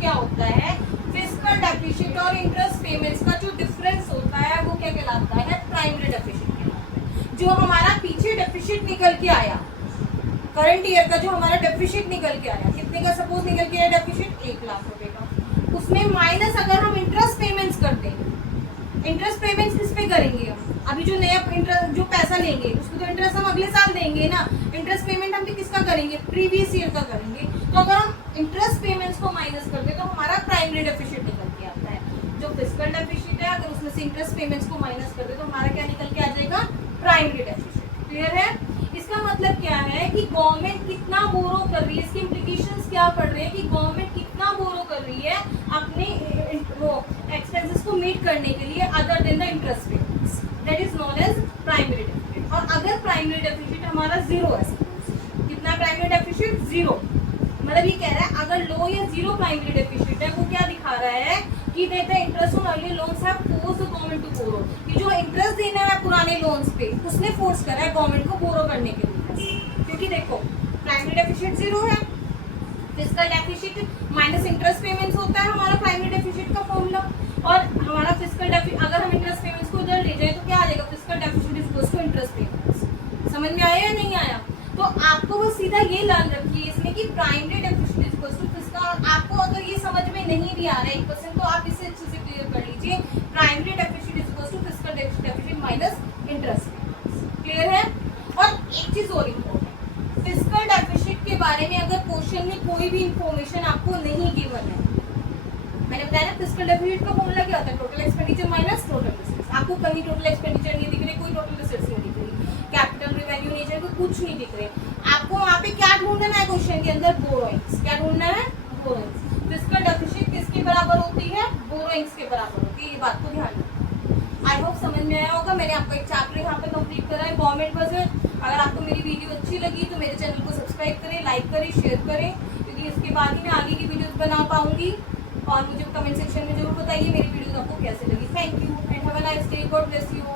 क्या होता है, फिस्कल डेफिसिट और इंटरेस्ट पेमेंट्स का जो डिफरेंस होता है वो क्या कहलाता है, प्राइमरी डेफिसिट कहलाता है। जो हमारा पीछे डेफिसिट निकल के आया, करंट ईयर का जो हमारा डेफिसिट निकल के आया, कितने का सपोज निकल के आया डेफिसिट, 1 लाख रुपए का, उसमें माइनस अगर हम इंटरेस्ट पेमेंट्स कर देंगे, इंटरेस्ट पेमेंट्स किस पे करेंगे हम, अभी जो नया इंटरेस्ट जो पैसा लेंगे उसको तो इंटरेस्ट हम अगले साल देंगे ना, इंटरेस्ट पेमेंट हम किसका करेंगे, प्रीवियस ईयर का करेंगे। तो अगर हम इंटरेस्ट पेमेंट्स को माइनस कर दे तो हमारा प्राइमरी डेफिसिट निकल के आता है। जो फिस्कल डेफिसिट है अगर उसमें से इंटरेस्ट पेमेंट्स को माइनस कर दे तो हमारा क्या निकल के आ जाएगा, प्राइमरी डेफिसिट। क्लियर है? इसका मतलब क्या है कि गवर्नमेंट कितना बोरो कर रही है, इसके इम्प्लीकेशंस क्या पड़ रहे हैं कि गवर्नमेंट कितना बोरो कर रही है अपने वो एक्सपेंसेस को मीट करने के लिए other than the interest payments, that is known as primary deficit. और अगर प्राइमरी डेफिसिट हमारा जीरो है, कितना प्राइमरी डेफिसिट, जीरो, मतलब ये कह रहा है अगर लो या जीरो प्राइमरी डेफिसिट है वो क्या दिखा रहा है कि the interest on early loans have forced the government to borrow, कि जो इंटरेस्ट देना है पुराने लोन्स पे उसने फोर्स करा है गवर्नमेंट को बोरो करने के लिए। क्योंकि देखो प्राइमरी डेफिसिट जीरो है, fiscal deficit minus interest payments होता है हमारा प्राइमरी डेफिसिट का फॉर्मूला, और हमारा फिस्कल डेफिसिट अगर हम इंटरेस्ट पेमेंट्स को इधर ले जाए तो क्या आ जाएगा, fiscal deficit is equal to interest payments. समझ में आया या नहीं आया? तो आपको बस सीधा ये लर्न रखिए इसमें कि primary deficit is equal to fiscal, और आपको अगर ये समझ में नहीं भी आ रहा है 1% तो आप इसे अच्छे से क्लियर कर लीजिए, primary deficit is equal to fiscal deficit minus interest payments. Clear है? और एक चीज और इम्पोर्टेंट, फिस्कल डेफिसिट के बारे में अगर क्वेश्चन में कोई भी इंफॉर्मेशन आपको नहीं गिवन है, मैंने बताया ना फिस्कल डेफिसिट का फॉर्मूला क्या होता है, total expenditure minus total receipts. आपको कहीं टोटल एक्सपेंडिचर नहीं दिख रही, कोई टोटल रिसीट्स नहीं दिख रही, कैपिटल रेवेन्यू नहीं चाहिए, कुछ नहीं दिख रहे, आपको वहाँ पे क्या ढूंढना है क्वेश्चन के अंदर, बोरोइंग्स। क्या ढूंढना है, बोरोइंग्स। फिस्कल डेफिसिट किसके बराबर होती है, बोरोइंग्स के बराबर होती है, ये बात को ध्यान रखना। आई होप समझ में आया होगा। मैंने आपका एक चैप्टर यहाँ पे कंप्लीट करा है गवर्नमेंट बजट। अगर आपको मेरी वीडियो अच्छी लगी तो मेरे चैनल को सब्सक्राइब करें, लाइक करें, शेयर करें, क्योंकि इसके बाद ही मैं आगे की वीडियोस बना पाऊंगी। और मुझे कमेंट सेक्शन में जरूर बताइए मेरी वीडियोस आपको कैसे लगी। Thank you and have a nice day, God bless you.